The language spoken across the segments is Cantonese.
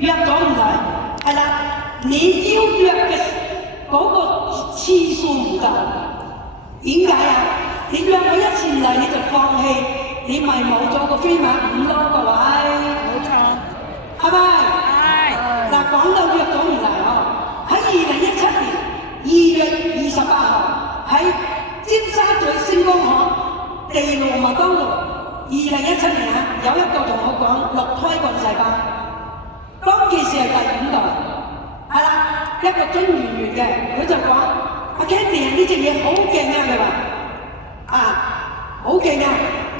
約咗唔嚟，係啦，你邀約嘅嗰個次數唔夠，點解啊？你約我一次唔嚟你就放棄，你咪冇咗個飛馬五咯，各位。冇錯，係咪？係。嗱，講到約咗唔嚟哦，喺2017年2月28號喺尖沙咀星光行地路麥當勞，2017年啊，有一個同我講6胎幹細胞，當其時係第5代，係啦，一個樽圓圓嘅，佢就講阿 Candy 啊，呢隻嘢好勁啊，佢話好勁啊！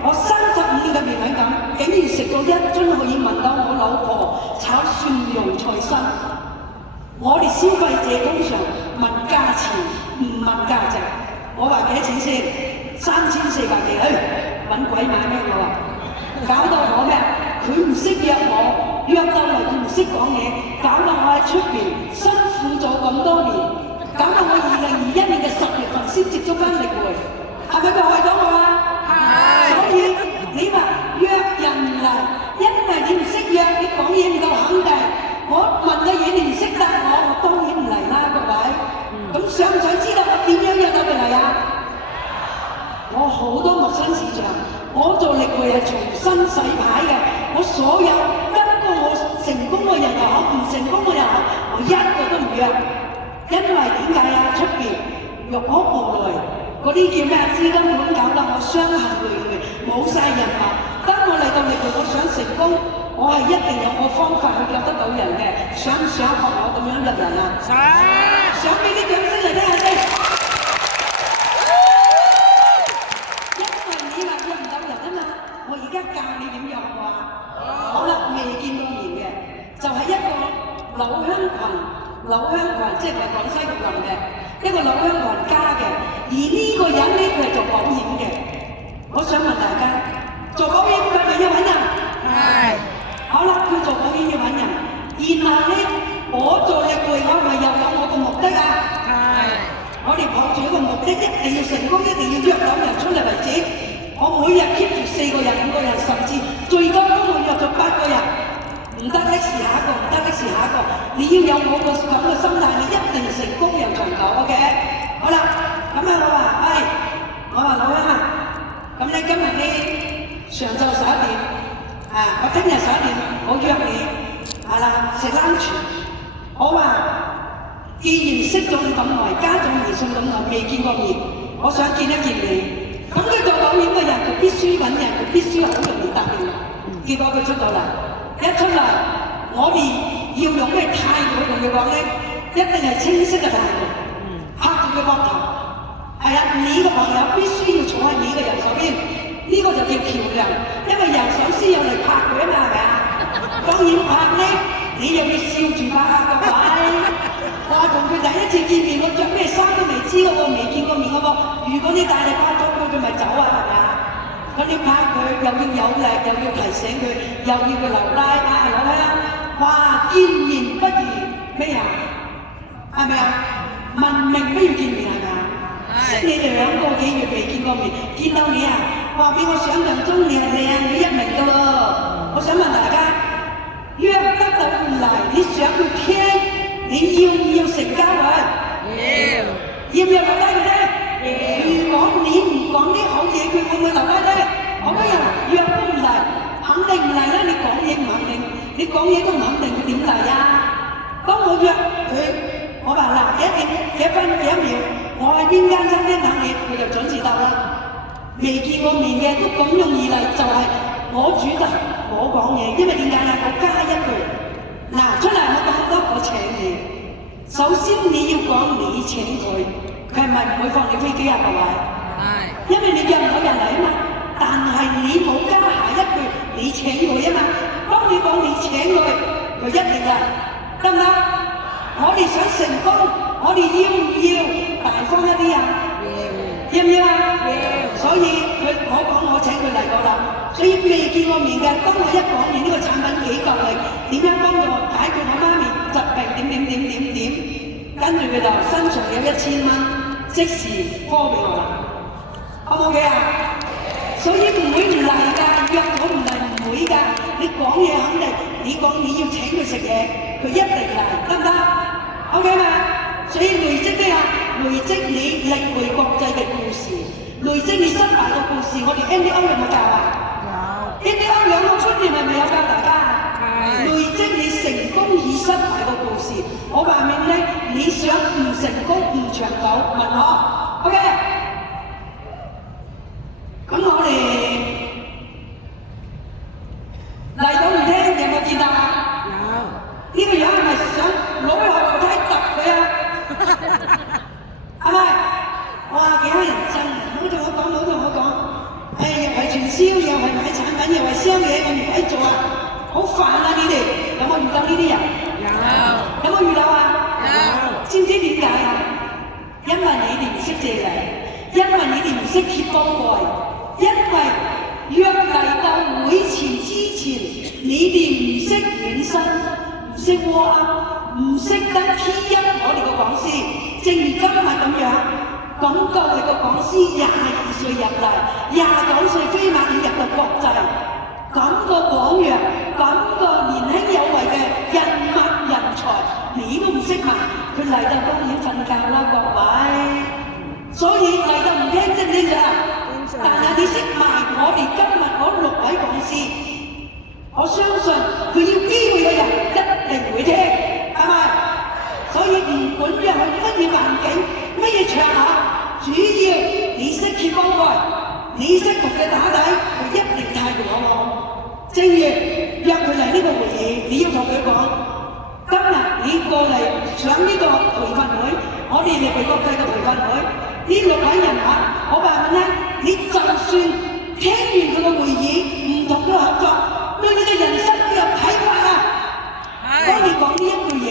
我35年嘅面體感，竟然食咗一樽可以聞到我老婆炒蒜蓉菜心。我哋消費者通常問價錢，唔問價值。我話幾多錢先？3400幾，揾鬼買咩我話？搞到我咩？佢唔識約我，約到嚟佢唔識講嘢，搞到我喺出邊辛苦咗咁多年，搞到我2021年嘅10月份先接觸翻力會，係咪佢害咗我啊？所以你話約人嚟，因為你唔識約，你講嘢唔夠肯定。我問嘅嘢你唔識答我當然唔嚟啦，各位。咁想唔想知道我點樣約到佢嚟啊？我好多陌生市場，我做力會係重新洗牌嘅。我所有跟過我成功嘅人又好，唔成功嘅又好，我一個都唔約。因為點解啊？出邊欲哭無淚。嗰啲叫咩啊？資金盤搞得我傷痕累累，冇晒人脈。當我嚟到力度，我想成功，我係一定有個方法去約得到人嘅。想唔想學我咁樣約人啊？想俾啲掌聲嚟聽下先。因為你話約唔到人啊嘛，我而家教你點約我啊。好啦，未見過面嘅，就係一個老鄉群，即係廣西玉林嘅。一個老鄉群家嘅，而呢個人呢，佢係做保險嘅。我想問大家，做保險佢係咪要揾人？係。好啦，佢做保險要揾人，然後呢，我做力會，我係咪又有我個目的啊？係。我哋抱住一個目的，一定要成功，一定要約到人出嚟為止。我每日 keep 住4個人、5個人，甚至最高峰我約咗8個人。唔得的是下一個，唔得的是下一個。你要有我個咁嘅心態，你一定成功又長久 ，OK？ 好啦，咁啊我話老鄉啊，咁你今日呢上晝11點，我聽日11點，我約你，係啦，食 lunch。我話既然識咗你咁耐，加咗微信咁耐，未見過面，我想見一見你。咁佢做保險嘅人，佢必須揾人，佢必須好容易答應。結果佢出到嚟。一出嚟，我哋要用咩態度同佢講呢？一定係清晰嘅態度，拍住佢膊頭。係啊，你個朋友必須要坐喺你嘅右手邊，呢個就叫橋梁，因為右手先有嚟拍佢啊嘛，係咪啊？當然拍呢，你又要笑住拍啊，各位。我同佢第一次見面，我着咩衫都未知嘅喎，未見過面嘅喎。如果你大力拍咗佢，佢咪走啊，係咪啊？咁你拍佢又要有力，又要提醒佢，又要佢留低啊！老鄉，哇！見面不如咩啊？係咪啊？聞名不如見面係咪啊？識你2個幾月未見過面，見到你啊，哇！比我想象中你係靚女一名㗎喎！我想問大家，約得到唔嚟，你想佢聽，你要唔要成交佢？要唔要留低佢咧？如果你唔講啲好嘢，佢會唔會留低咧？好多人約都唔嚟，肯定唔嚟啦！你講嘢唔肯定，你講嘢都唔肯定，佢點嚟啊？當我約佢，我話嗱幾點幾分幾秒，我喺邊間餐廳等你，佢就準時到啦。未見過面嘅都咁容易嚟，就係我主動，我講嘢，因為點解啊？我加一句，嗱出嚟我講多，我請你。首先你要講你請佢，佢係咪唔會放你飛機啊？各位？係。因為你約唔到人嚟啊嘛，但係你冇加下一句你請佢啊嘛。當你講你請佢，佢一定嚟，得唔得？我哋想成功，我哋要唔要大方一啲啊？要唔要啊？要。所以我講我請佢嚟嗰度，所以未見過面嘅，當我一講完呢個產品幾夠力，點樣幫助我解決我媽咪疾病點，跟住佢就身上有1000蚊，即時科俾我啦。O 唔 OK 啊？所以唔會唔嚟㗎，約咗唔嚟唔會㗎。你講嘢肯定，你講你要請佢食嘢，佢一定嚟，得唔得 ？OK 嘛？所以累積咩啊？累積你力回國際嘅故事，累積你失敗嘅故事。我哋 NDO 有冇教啊？有。NDO 兩個觀念係咪有教大家啊？係。累積你成功與失敗嘅故事。我話明咧，你想唔成功唔長久，問我 OK。咁我哋嚟到唔聽有冇見到啊？有。呢個樣係咪想攞去學樓梯揼佢啊？係咪？哇！幾乞人憎啊！唔好同我講，誒又係傳銷，又係買產品，又係商嘢，我唔使做啊！好煩啊！你哋有冇遇到呢啲人？有。有冇遇到啊？有。知唔知點解啊？因為你哋唔識借嚟，因為你哋唔識貼幫蓋，因為約嚟到會前之前，你哋唔識軟身，唔識窩噏，唔識得 P 1我哋個講師。正如今日咁樣，講各位個講師22歲入嚟，29歲飛馬已入到國際，咁個榜樣，咁個年輕有為嘅人物人才，你都唔識埋，佢嚟到當然瞓覺啦，各位。所以嚟到唔聽正唔正常？但係你識埋我哋今日嗰6位講師，我相信佢要機會嘅人一定會聽，係咪？所以唔管入去乜嘢環境、乜嘢場合，主要你識貼幫蓋，你識同佢打底，佢一定態度好好。正如約佢嚟呢個會議，你要同佢講，今日你過嚟上呢個培訓會，我哋嚟國際嘅培訓會，呢6位人物，我話你聽，你就算聽完佢個會議，唔同佢合作，對你嘅人生都有睇法啊！當你講呢一句嘢。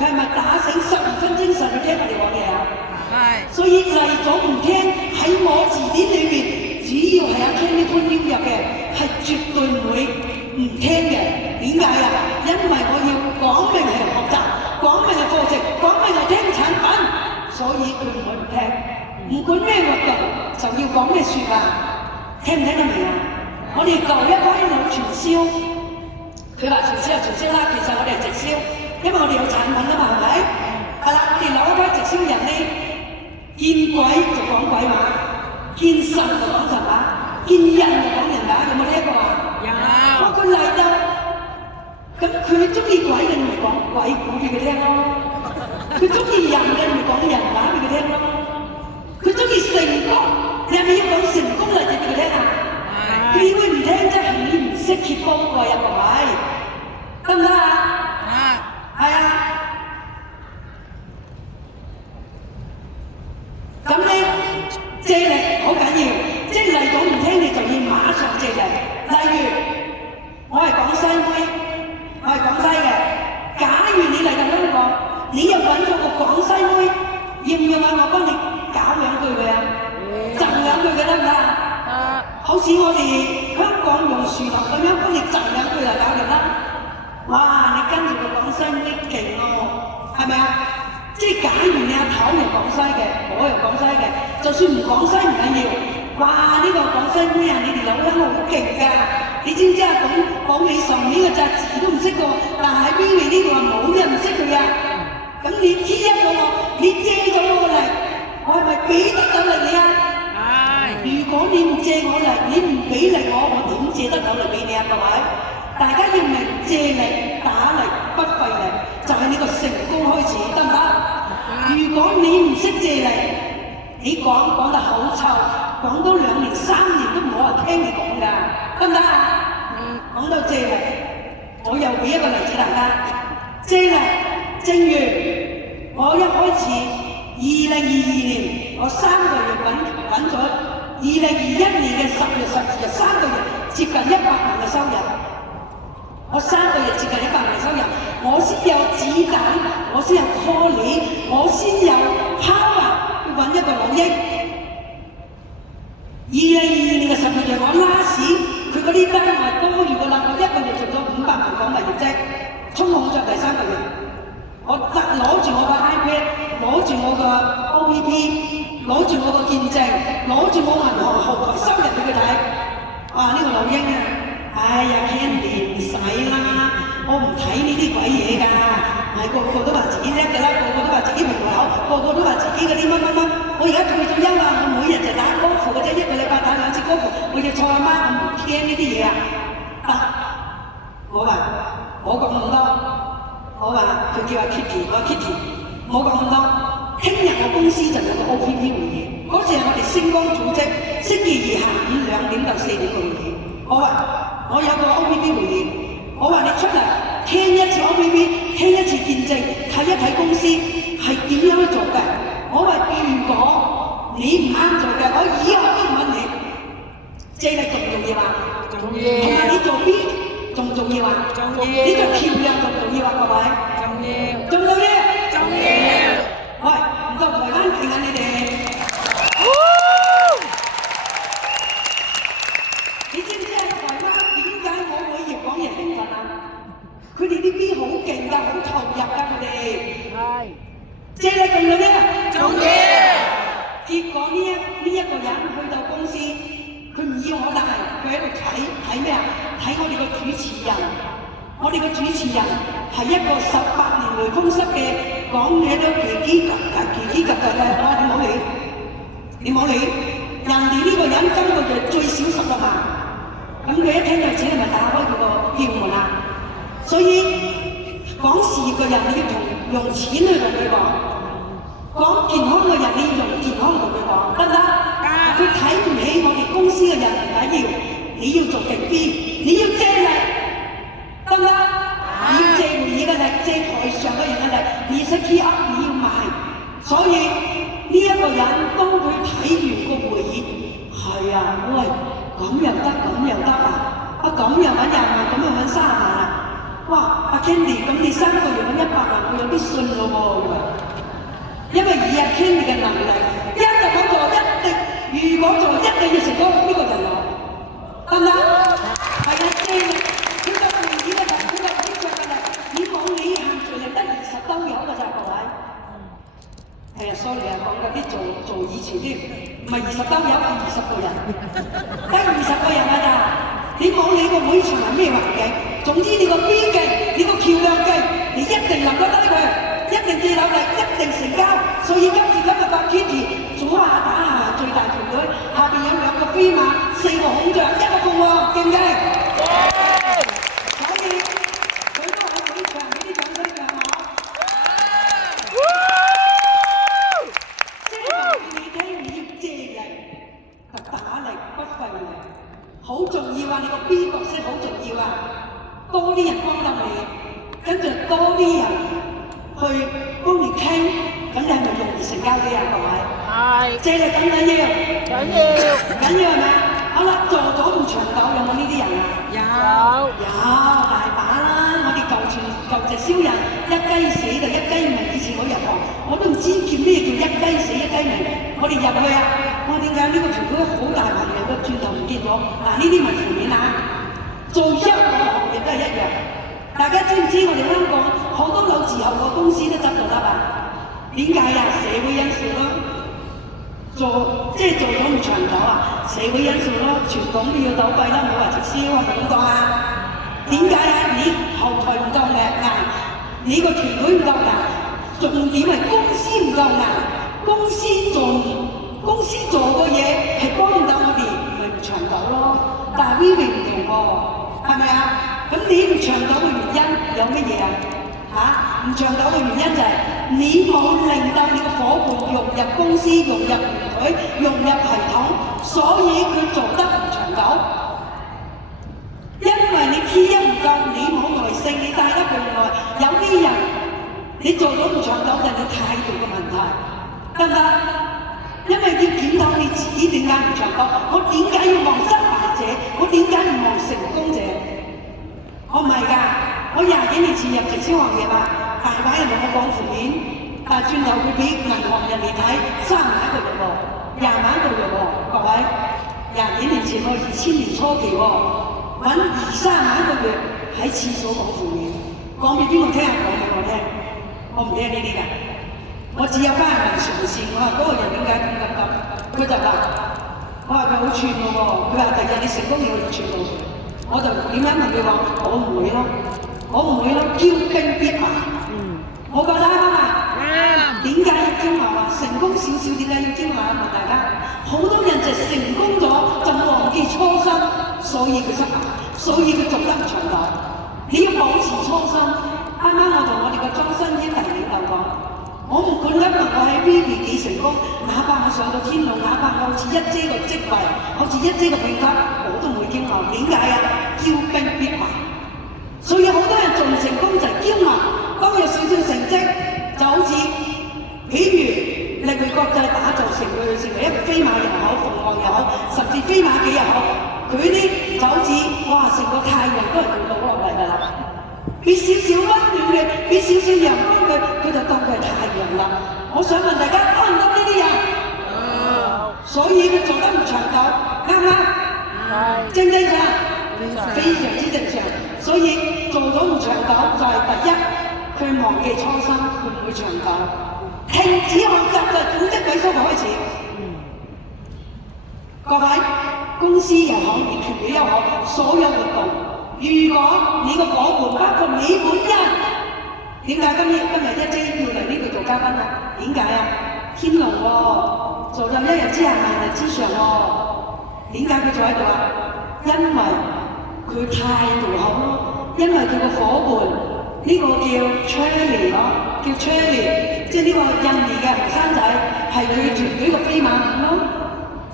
佢係咪打醒12分精神去聽我哋講嘢啊？係。所以嚟咗唔聽喺我字典裏面，只要係阿 Kenny 潘邀約嘅，係絕對唔會唔聽嘅。點解啊？因為我要講明係學習，講明係課程，講明係聽產品，所以佢唔會唔聽。唔管咩活動，就要講咩説話，聽唔聽得明啊？我哋舊一批老傳銷，佢話傳銷就傳銷啦，其實我哋係直銷。因為我哋有產品啊嘛，係咪？係啦，我哋攞一批直銷人咧，見鬼就講鬼話，見神就講神話，見人就講人話，有冇聽過啊？有。哇！佢嚟到，咁佢中意鬼嘅咪講鬼故俾佢聽咯，佢中意人嘅咪講人話俾佢聽咯，佢中意成功，你係咪要講成功例子俾佢聽啊？係。佢會唔聽啫？係你唔識貼幫蓋啊，各位，得唔得啊？係啊，咁咧借力好緊要，即係嚟到唔聽你就要馬上借力。例如我係廣西妹，我係廣西嘅，假如你嚟到香港，你又揾咗個廣西妹，要唔要我幫你搞兩句佢啊？贈兩句佢得唔得啊？好似我哋香港用樹林咁樣幫你贈兩句就搞掂啦。哇！你跟住個廣西妹勁喎，係咪啊？即係假如你阿頭係廣西嘅，我係廣西嘅，就算唔廣西唔緊要。哇！呢個廣西妹啊，你哋老鄉好勁㗎！你知唔知啊？講你上面嘅隻字都唔識喎，但係邊位呢個話冇人唔識佢啊？咁你T1咗我，你借咗我嚟，我係咪俾得到力你啊？係。如果你唔借我嚟，你唔俾力我點借得到力俾你啊？各位？大家要明借力打力不費力，就係你個成功開始，得唔得？如果你唔識借力，你講得好臭，講多2年3年都冇人聽你講㗎，得唔得啊？講到借力，我又俾一個例子大家。借力，正如我一開始2022年，我3個月揾咗2021年嘅10月12日3個月，接近100萬嘅收入。我3個月接近100萬收入，我先有子彈，我先有 calling，我先有 power 去揾一個老鷹。2022年嘅10月，我拉屎，佢嗰啲單係多餘㗎啦，我1個月做咗500萬港幣業績，衝孔雀第3個月，我攞住我個 iPad，攞住我個 OPP，攞住我個見證，攞住我銀行後台收入俾佢睇。哇！呢個老鷹啊！哎呀 ，Candy 唔使啦，我唔睇呢啲鬼嘢㗎，係個個都話自己叻㗎啦，個個都話自己名流，個個都話自己嗰啲乜乜乜。我而家退咗休啦，我每日就打高爾夫嘅啫，一個禮拜打2次高爾夫，我要坐阿媽，我唔驚呢啲嘢啊。得，我話我講咁多，我話佢叫阿 Kitty， 我話 Kitty， 冇講咁多。聽日我公司就有個 OPP 會議，嗰次係我哋星光組織星期二下午2點到4點嘅會議。我話我有個 OPP 會議，我話你出嚟聽一次 OPP， 聽一次見證，睇一睇公司係點樣去做嘅。我話如果你唔啱做嘅，我以後都唔問你。借力重唔重要啊？重要。同埋你做邊重唔重要啊？重要。你做橋梁重唔重要啊？各位？重要。重唔重要？重要。喂，唔夠台灣勁啊你哋！你知唔知喺台灣點解我會越講越興奮啊？佢哋啲 B 好勁㗎，好投入㗎佢哋。係。借力重唔重要？重要。結果呢一個人去到公司，佢唔要我帶，佢喺度睇咩啊？睇我哋個主持人。我哋個主持人係一個18年雷鋒室嘅，講嘢都嘰嘰格格嘅，我話你唔好理，你唔好理，人哋呢個人今個月最少10個萬，咁佢一聽有錢係咪打開佢個票門啊？所以講事業嘅人你要用錢去同佢講，講健康嘅人你要用健康同佢講，得唔得？佢睇唔起我哋公司嘅人唔緊要，你要做勁啲，你要借力。得唔得？你要借會議嘅力，借台上嘅人嘅力，你識 key up， 你要賣。所以呢一個人當佢睇完個會議，係啊，喂，咁又得，咁又得啊！啊咁又揾20萬，咁又揾30萬啊！哇！阿 Candy， 咁你3個月揾100萬，我有啲信咯喎，因為以阿 Candy 嘅能力，一日講做一定，如果做一定要成功，呢個就我，得唔得？係啊，借力。佢個會議嘅人，佢個會場嘅人，你冇你限聚令得20兜友嘅咋各位？係啊 ，sorry 啊，講嗰啲做以前啲，唔係20兜友，係20個人，得20個人㗎咋？你冇你個會場係咩環境？總之你個邊勁，你個橋梁勁，你一定能夠低佢，一定借有力，一定成交。所以今時今日把 Kitty 左下打下最大團隊，下邊有2個飛馬、4個孔雀、1個鳳凰，勁唔勁？好重要啊！你個 B 角色好重要啊！多啲人幫到你，跟住多啲人去幫你傾，咁你係咪容易成交啲啊？各位，係借力緊唔緊要？緊要係咪啊？好啦，做咗咁長久有冇呢啲人啊？有大把啦！我哋舊直銷人一雞死就一雞鳴，以前我入行我都唔知叫咩叫一雞死一雞鳴，我哋入去啊！我點解呢個團隊好大朋友都轉頭唔見咗？嗱，呢啲咪負面啦！做一個行業都係一樣。大家知唔知我哋香港好多老字號個公司都執咗笠啊？點解啊？社會因素咯，做咗唔長久啊！社會因素咯，傳統都要倒閉啦，冇話直銷啊，冇講啊！點解啊？你後台唔夠力啊！你個團隊唔夠力，重點係公司唔夠力，公司做嘅嘢係幫唔到我哋，咪唔長久咯。但係 Vivi 唔同喎，係咪啊？咁你唔長久嘅原因有乜嘢啊？唔長久嘅原因就係你冇令到你嘅伙伴融入公司、融入團隊、融入系統，所以佢做得唔長久。因為你 T1唔夠，你冇耐性，你帶得佢耐，有啲人你做到唔長久就係你態度嘅問題，得唔得？因為要檢討你自己點解唔長久，我點解要望失敗者，我點解唔望成功者？我唔係㗎，我20幾年前入直銷行業啊，大把人同我講負面，但係轉頭會俾銀行人哋睇3萬一個月喎，20萬一個月喎，各位，20幾年前我2000年初期喎，揾2-3萬一個月喺廁所講負面，講俾邊個聽啊？講俾我聽，我唔聽呢啲㗎。我只有翻去問上線，我話嗰個人點解咁，佢就話：我話佢好串喎，佢話第日你成功要我哋串到，我就點樣問佢話：我唔會咯，我唔會咯，驕兵必敗。我覺得啱啊！點解要驕傲啊？成功少少點解要驕傲啊？問大家，好多人就成功咗就忘記初心，所以佢失敗，所以佢做得唔長久。你要保持初心。啱啱我同我哋個莊新英大領導講，我唔管今日我喺 VB 幾成功，哪怕我上到天路，哪怕我好似一姐個職位，好似一姐個評級，我都唔會驕傲。點解啊？驕兵必敗。所以好多人做唔成功就係驕傲，當有少少成績就好似，譬如力匯國際打造成為一個飛馬又好，鳳凰又好，甚至飛馬幾又好，佢啲就好似哇成個太陽都係佢倒落嚟㗎啦，俾少少溫暖嘅，俾少少陽光佢就當佢係太陽啦。我想問大家得唔得呢啲人？所以佢做得唔長久，啱唔啱？正唔正常？非常之正常。所以做咗唔長久就係第一，佢忘記初心，佢唔會長久。停止學習就係組織萎縮開始。各位公司又好，業團體又好，所有活動，如果你個夥伴包括你本人，點解今日一姐要嚟呢度做嘉賓啊？點解啊？天龍喎，做咗一日之下萬日之上喎。點解佢坐喺度啊？因為佢態度好咯，因為佢個夥伴呢個叫 Charlie 咯，叫 Charlie， 即係呢個印尼嘅後生仔，係佢團隊個飛馬舞咯，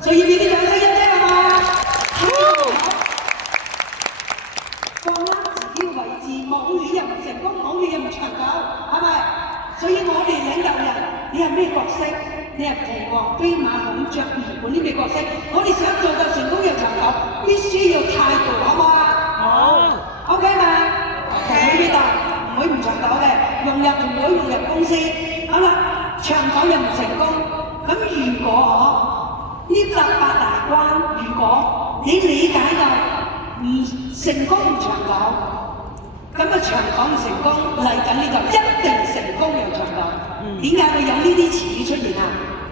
所以俾啲掌聲一姐好嘛？放啱自己嘅位置，冇你又唔成功，冇你又唔長久，係咪？所以我哋領導人，你係咩角色？你係鳳凰、飛馬、孔雀、魚盤呢啲角色，我哋想做到成功又長久，必須要態度，好唔好啊？好 ，OK 嘛？唔會呢度，唔會唔長久嘅，融入團隊、融入公司，好啦，長久又唔成功，咁如果呢8大關，如果你理解到唔成功唔長久，咁啊長久唔成功嚟緊你就一定成功又長久。點解會有呢啲詞語出現啊？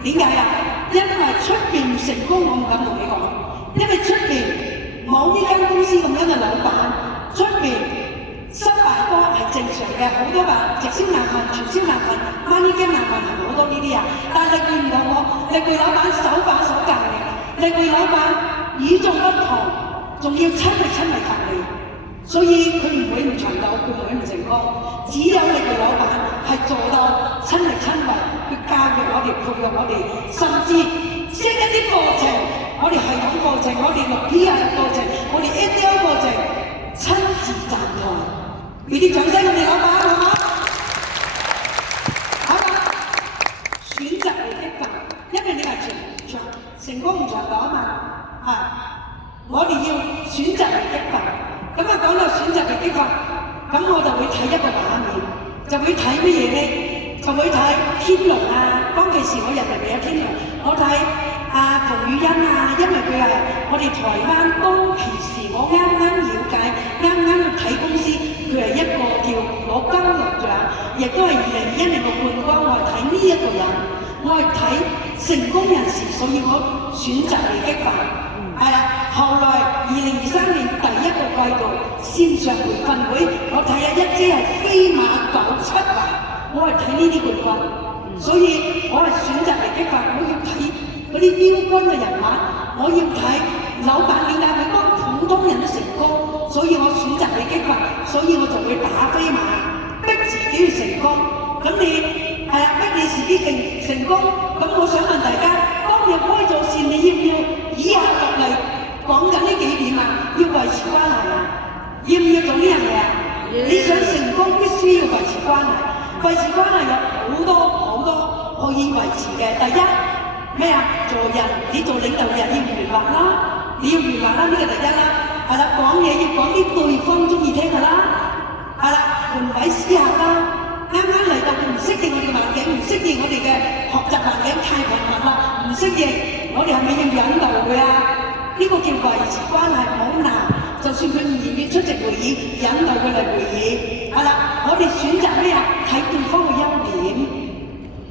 點解啊？因為出邊唔成功，我唔敢同你講，因為出邊冇呢間公司咁樣嘅老闆，出邊失敗多係正常嘅，好多話直銷難民、傳銷難民、money game 難民係好多呢啲啊。但係見唔到我，力匯老闆手把手教你，力匯老闆與眾不同，仲要親力隔離。所以佢唔會唔長久，佢唔會唔成功。只有力匯老闆係做到親力親為，去教育我哋、培育我哋，甚至識一啲課程，我哋系統課程，我哋6PI課程，我哋 ADL 課程，親自站台，俾啲掌聲我哋老闆好嗎？好嘛？選擇嚟激發，因為你係成功唔長久啊嘛，我哋要選擇嚟激發。咁啊講到選擇嘅激發，咁我就會睇一個畫面，就會睇乜嘢咧？就會睇天龍啊！當其時我入嚟未有天龍，我睇馮雨欣啊，因為佢係我哋台灣當其時我啱啱了解、啱啱去睇公司，佢係一個叫攞金龍獎，亦都係2021年嘅冠軍。我係睇呢一個人，我係睇成功人士，所以我選擇嚟激發。係啦，後來2023年第一個季度線上培訓會，我睇下一姐係飛馬97啊，我係睇呢啲冠軍，所以我係選擇嚟激發，我要睇嗰啲標軍嘅人物，我要睇老闆點解會幫普通人都成功，所以我選擇嚟激發，所以我就會打飛馬，逼自己要成功。咁你係啦，逼你自己成功，咁我想問大家，當你開咗線，你要唔要以下落嚟講緊呢幾點啊？要維持關係啊？要唔要做呢樣嘢啊？你想成功必須要維持關係，維持關係有好多可以維持嘅。第一咩啊？做人你做領導人要圓滑啦，你要圓滑啦，呢個第一啦。係啦，講嘢要講啲對方中意聽㗎啦。係啦，換位思考啦。啱啱嚟到佢唔適應我哋嘅環境，唔適應我哋嘅學習環境太頻密啦，唔適應，我哋係咪要引導佢啊？呢個叫維持關係，唔好難。就算佢唔願意出席會議，引導佢嚟會議。係啦，我哋選擇咩啊？睇對方嘅優點。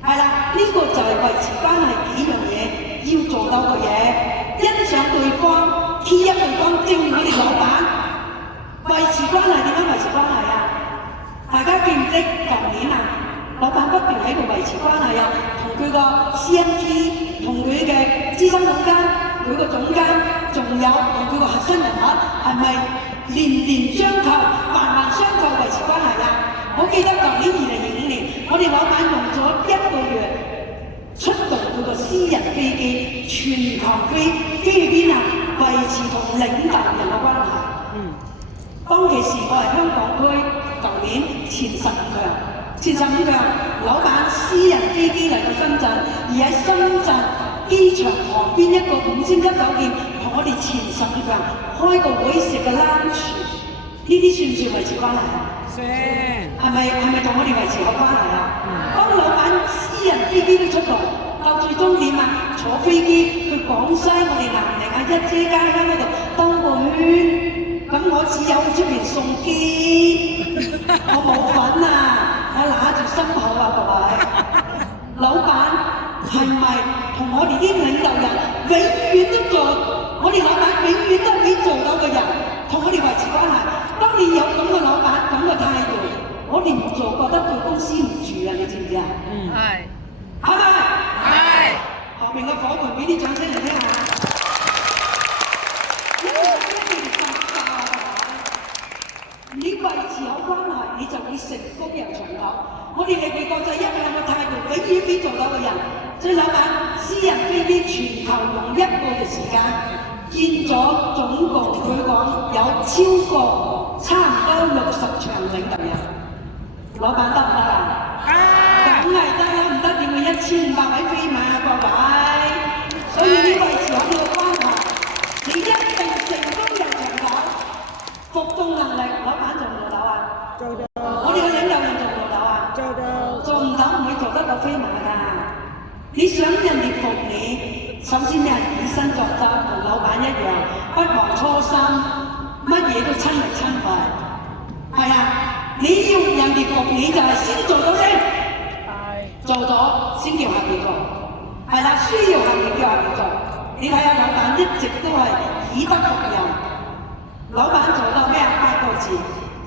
係啦，呢個就係維持關係幾樣嘢要做到嘅嘢。欣賞對方，key 一對方，正如我哋老闆維持關係點樣維持關係啊？大家記唔記舊年啊？老闆不斷喺度維持關係啊，同佢個 CMT， 同佢嘅資深總監、佢個總監，仲有同佢個核心人物，係咪年年相扣、環環相扣維持關係啊？我記得舊年2025年，我哋老闆用咗1個月出動佢個私人飛機，全球飛去邊啊？維持同領導人嘅關係。當其時我係香港區舊年前15強，老闆私人飛機嚟到深圳，而喺深圳機場旁邊一個5星級酒店，同我哋前15強開個會食個 lunch， 呢啲算唔算維持關係啊？係咪同我哋維持好關係啊？當老闆私人飛機都出動，到最終點啊？坐飛機去廣西我哋南寧啊一姐街鄉嗰度兜個圈。咁我只有出邊送機，我冇份啊！我揦住心口啊，各位老闆係咪同我哋啲領導人永遠都做？我哋老闆永遠都會做到嘅人，同我哋維持關係。當你有咁嘅老闆咁嘅態度，我哋唔做覺得對公司唔住啊！你知唔知啊？係咪？係。後面嘅伙伴俾啲掌聲嚟聽下。你維持好關係，你就會成功又長久。我哋嚟國際一向嘅態度，永遠必做到嘅人。所以老闆私人飛機全球用1個月時間見咗總共佢講有超過差唔多60場領導人。老闆得唔得啊？梗係得啦，唔得點會1500位飛馬啊，各位。所以你維持好呢個關係，你一定成功又長久。服眾能力，老闆做唔做到啊？做到。我哋嘅領導人做唔做到啊？做到。做唔到唔會做得到飛馬㗎。你想人哋服你，首先你係以身作則，同老闆一樣，不忘初心，乜嘢都親力親為。係啊，你要人哋服你就係先做到先。係。做咗先叫下邊做。係啦，需要下邊叫下邊做。你睇下老闆一直都係以德服人。老闆做到咩啊？8個字，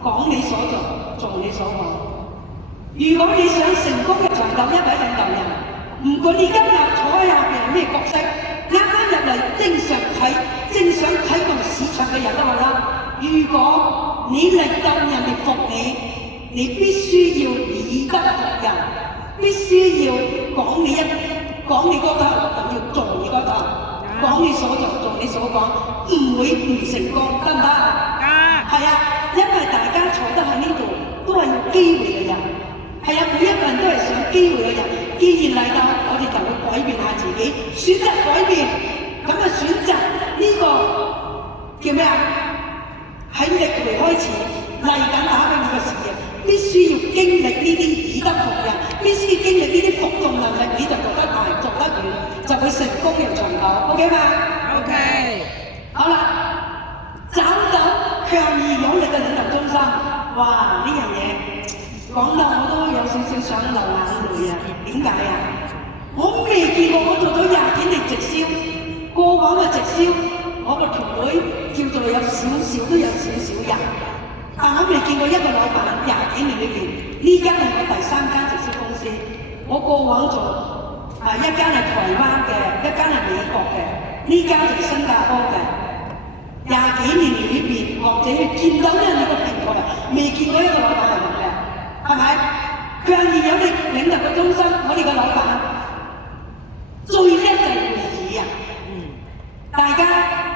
講你所做，做你所講。如果你想成功嘅長久一位領導人，唔管你今日坐喺下邊係咩角色，啱啱入嚟正想啟動市場嘅人都好啦。如果你令到人哋服你，你必須要以德服人，必須要講你嗰頭，就要做你嗰頭。講你所做，做你所講，唔會唔成功，得唔得啊？係啊，因為大家坐得喺呢度都係要機會嘅人，係啊，每一個人都係想機會嘅人。既然嚟到，我哋就會改變下自己，選擇改變，咁啊選擇呢個叫咩啊？喺歷嚟開始嚟緊打緊你嘅事業，必須要經歷呢啲以德服人，必須要經歷呢啲服眾能力，你就做得大，做得遠，就會成功又長久。OK 嘛 ？OK。好啦，找到強而有力嘅領導中心，哇！呢樣嘢講到我都有少少想流眼淚啊！點解啊？我未見過，我做咗20幾年直銷，過往嘅直銷，我個團隊叫做有少少人。但我未見過一個老闆20幾年裏邊，呢間係我第3間直銷公司。我過往做一間係台灣嘅，一間係美國嘅，呢間就新加坡嘅。20幾年裏邊，或者見到人哋個平台，未見過一個老闆係咁嘅，係咪？強而有力領導嘅中心，我哋嘅老闆最叻就係會議啊！大家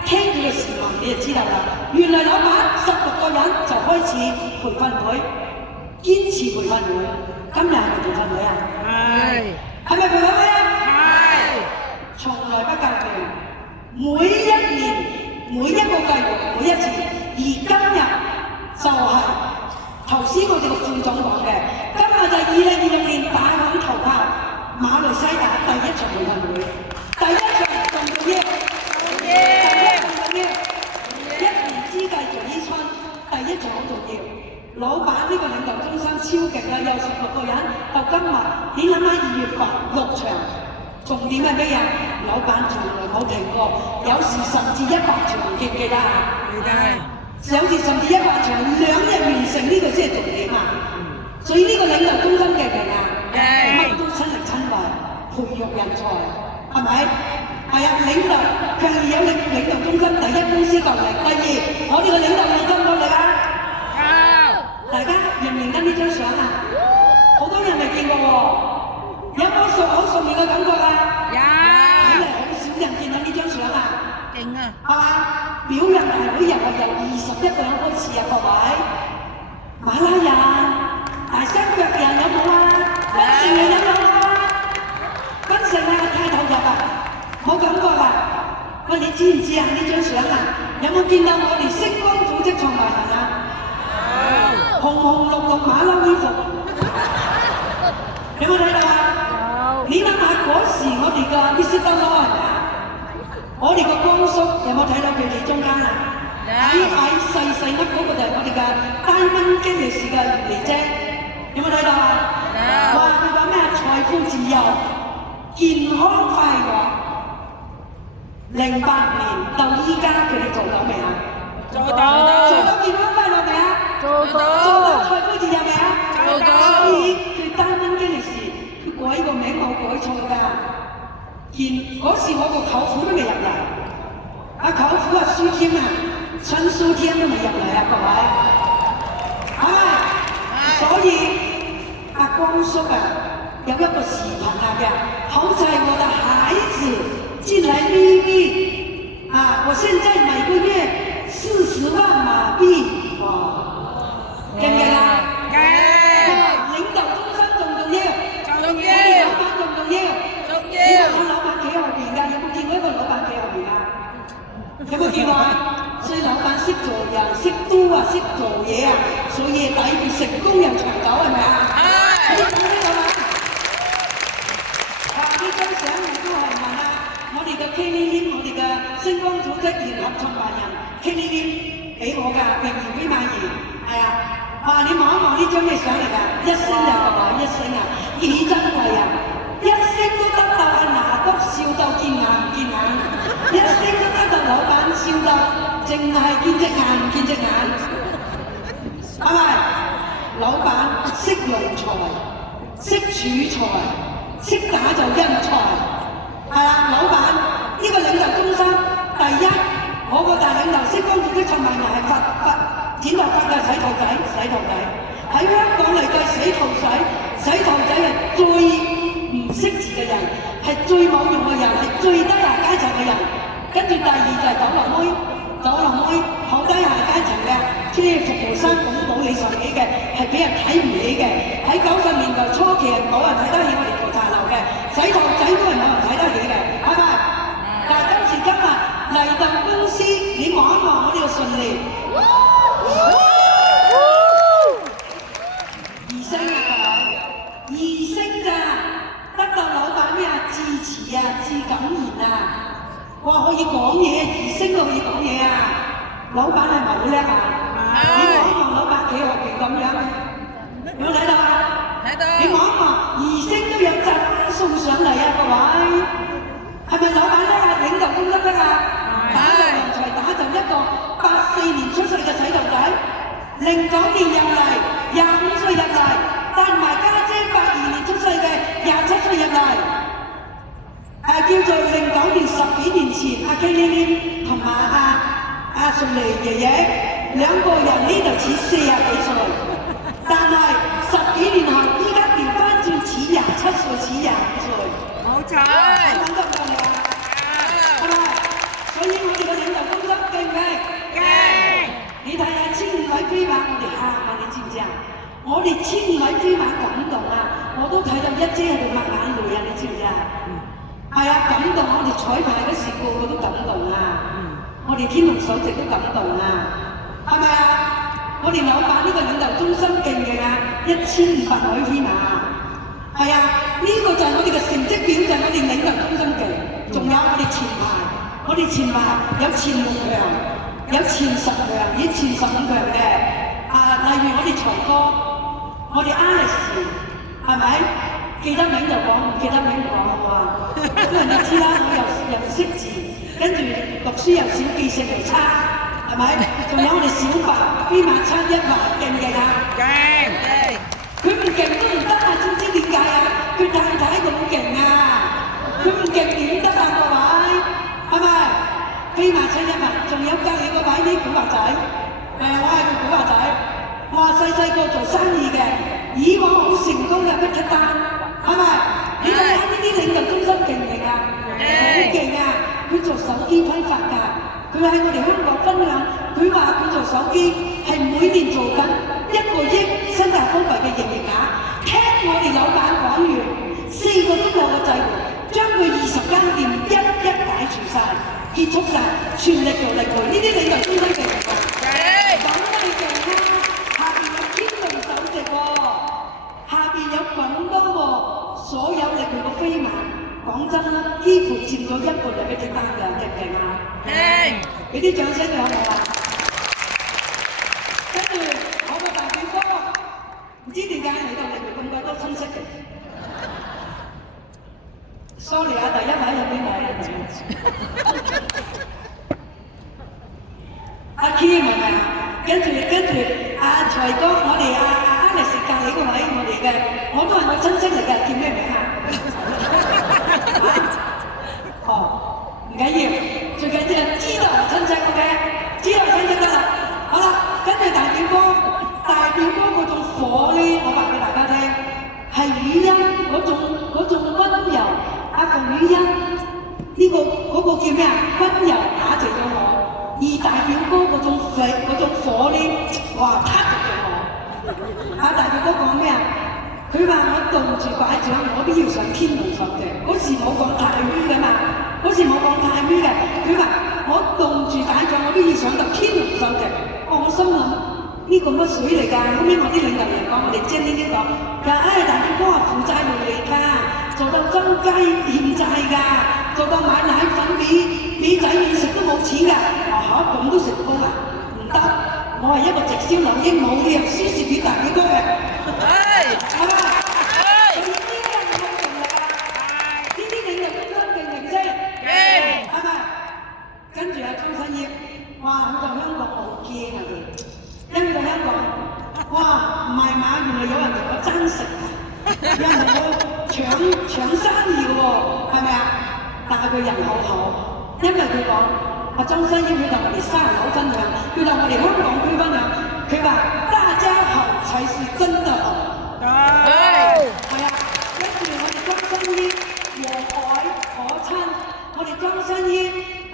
聽住個視頻你就知道啦。原來老闆16個人就開始培訓會，堅持培訓會。今日係咪培訓會啊？係。係咪培訓會啊？係。從來不間斷，每一年每一個計劃每一次。而今日就係頭先我哋個副總講嘅，今日就係2026年大肯投靠馬來西亞第1場培訓會，第1場重要。1年之計在於春，第1場好重要。老闆呢個領導中心超勁啦，有16個人，到今日你諗下2月份6場，重點係咩啊？老闆從來冇停過，有時甚至100場，記唔記得啊？記得。有時甚至100場2日完成，呢個先係重點啊！所以呢個領導中心嘅人啊，勁乜都親力親為，培育人才，係咪？係啊，領導強而有力領導中心，第一公司夠力，第二我哋嘅領導力夠唔夠力啊？大家認唔認得呢張相啊？好多人未見過喎，有冇好順面嘅感覺啊？睇嚟好少人見到呢張相啊！勁啊！係嘛？表揚大會又係由21個人開始啊，各位。馬拉人、大三腳人有冇啊？檳城人有冇啊？檳城啊，太投入啊，冇感覺啊！喂，你知唔知啊？呢張相啊，有冇見到我哋星光組織創辦人啊？紅紅綠綠馬騮衣服，有冇睇到啊？你諗下嗰時我哋嘅 Mr. Low 係咪啊？我哋個光叔有冇睇到佢哋中間啊？矮矮細細粒嗰個就係我哋嘅Diamond經理士嘅袁妮姐，有冇睇到啊？哇！佢講咩啊？財富自由，健康快樂。08年到依家佢哋做到未啊？做到健康快樂未啊？做到財富自由未啊？所以佢Diamond經理士，佢改個名冇改錯㗎。嗰時我個舅父都未入嚟，阿舅父啊蘇添啊，陳蘇添都未入嚟啊，各位，係咪？所以阿光叔啊有一個視頻啊嘅，好在我的孩子進來 VV 啊，我現在每個月40萬馬幣，哇，記唔記啊？領導中心重唔重要？我哋老闆重唔重要？你話我老闆企後邊㗎，有冇見過一個老闆企後邊啊？有冇見過啊？所以老闆識做人、識都啊、識做嘢啊，所以抵住成功人長久係咪啊？係。你講呢個嘛？呢張相亦都係問啊，我哋嘅 Kelly， 我哋嘅星光組織聯合創辦人 Kelly 俾我㗎，平時俾馬兒，係啊。哇！你望一望呢張咩相嚟㗎？一星就各位一星啊，幾珍貴啊！一星都得到阿拿督笑到見眼唔見眼，一星都得到老闆笑到淨係見隻眼唔見隻眼，係咪？老闆識用財，識儲財，識打造人才，係啊！老闆呢個領導中心，第一，我個大領導星光組織創辦人係剪頭髮嘅洗頭仔，喺香港嚟計洗頭仔係最唔識字嘅人，係最冇用嘅人，係最低下階層嘅人。跟住第二就係酒樓妹，好低下階層嘅，即係服務生咁冇理上起嘅，係俾人睇唔起嘅。喺90年代初期係冇人睇得起我哋做茶樓嘅，洗頭仔都係冇人睇得起嘅，係咪？但係今時今日嚟到公司，你望一望我哋嘅順利。2星咋，得到老闆咩啊？致辭啊，致感言啊，哇可以講嘢，2星都可以講嘢啊！老闆係咪好叻啊？你望一望老闆企後邊咁樣，有冇睇到啊？睇到。你望一望2星都有贈送上嚟啊，各位，係咪老闆叻啊？領導都得啊？打造人才，打造一個84年出世嘅洗頭仔，09年入嚟，25歲入嚟，帶埋家姐82年出世嘅27歲入嚟，叫做09年10幾年前，阿 Kelly 同埋阿順利爺爺兩個人呢度似40幾歲，但係10幾年後，依家調翻轉似27歲，似25歲。冇錯。感覺到未啊？係咪？所以我哋嘅領導中心勁唔勁？勁！你睇下1500位飛馬，我哋喊啊！你知唔知啊？我哋1500位飛馬感動啊！我都睇到一姐喺度抹眼淚啊！你知唔知啊？係啊，感動！我哋彩排嗰時個個都感動啊！我哋天龍首席都感動啊！係咪啊？我哋老闆呢個領導中心勁唔勁啊？1500位飛馬，係啊！呢個就係我哋嘅成績表，就係我哋領導中心勁。仲有我哋前排，有前6強，有前10強，已經前15強嘅。例如我哋財哥，我哋 Alex 係咪？記得名就講，唔記得名唔講好唔好啊？咁人哋知啦，我又唔識字，跟住讀書又少，記性又差，係咪？仲有我哋小白飛馬差100，勁唔勁啊？勁！佢唔勁都唔得啊！知唔知點解啊？佢太太咁勁啊！佢唔勁點得啊？各位係咪？飛馬七一啊！仲有隔離個位啲古惑仔，我係個古惑仔。我話細個做生意嘅，以往好成功嘅乜嘢單，係咪？你睇下呢啲領導中心勁唔勁啊？好勁啊！佢做手機批發㗎，佢喺我哋香港分享，佢話佢做手機係每年做緊1個億新加坡幣嘅營業額。聽我哋老闆講完，4個鐘頭嘅制度，將佢20間店一解除晒，結束晒，全力做力佢。呢啲領導中心勁唔勁？咁我哋勁啦！下邊有天龍首席喎，下邊有咁多喎，所有力佢個飛馬。講真啦，幾乎佔咗1半嘅俾隻單嘅，勁唔勁啊？勁！俾啲掌聲佢好唔好啊？跟住我個大表哥，唔知點解嚟到你哋咁鬼多親戚嘅 ？sorry 啊，第一位有邊位？阿 Kim 係咪啊？跟住阿財哥，我哋阿 Alex 隔離個位，我哋嘅，我都係我親戚嚟嘅，叫咩名啊？哦，唔緊要，最緊要係知道係親戚 OK， 知道係親戚得啦。好啦，跟住大表哥嗰種火咧，我話俾大家聽，係語音嗰種温柔，阿馮語音呢嗰個叫咩啊？温柔打謝咗我。而大表哥嗰種火咧，哇！撻着咗我。大表哥講咩啊？佢話我棟住拐杖，我都要上天龍十嘅。嗰時冇講泰語嘅嘛，嗰時冇講泰語嘅。佢話我棟住拐杖，我都要上到天龍十嘅。我心諗呢個乜水嚟㗎？後尾我啲領導人講，我哋精呢啲講，佢話大表哥係負債累嚟㗎，做到周街欠債㗎，做到買奶粉俾仔女食都冇錢㗎。咁都成功啊？唔得，我係一個直銷流英，冇理由輸蝕俾大表哥嘅。係嘛？呢啲人好勁力啊！呢啲領導中心勁唔勁先？勁！係咪？跟住阿鍾新業，哇！去到香港好驚啊佢，一去到香港，哇！唔係嘛？原來有人同我爭食啊！有人同我搶生意嘅喎，係咪啊？但係佢人好好，因為佢講。阿鍾新業佢同我哋3樓分享，佢同我哋香港區分享，佢話大家好才是真的好。係啊，跟住我哋鍾新業和藹可親，我哋鍾新業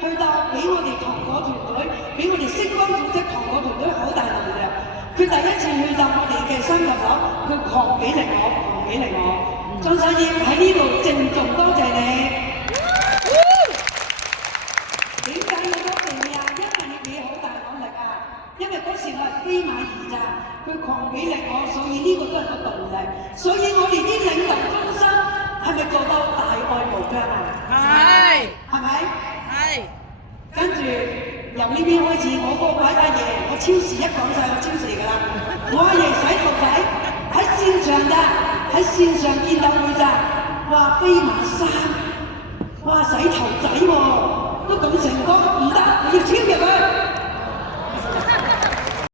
去到俾我哋糖果團隊，俾我哋星光組織糖果團隊好大能量。佢第一次去到我哋嘅30樓，佢狂俾力我。鍾新業喺呢度鄭重多謝你。因為嗰時我係飛馬兒咋，佢狂俾力我，所以呢個都係個動力。所以我哋啲領導中心係咪做到大愛無疆啊？係咪？係。跟住由呢邊開始，我個位阿爺，我超時一講晒，我超時㗎啦。我阿爺洗頭仔喺線上咋，喺線上見到佢咋，哇飛馬3，哇洗頭仔喎，都咁成功，唔得，我要超越佢。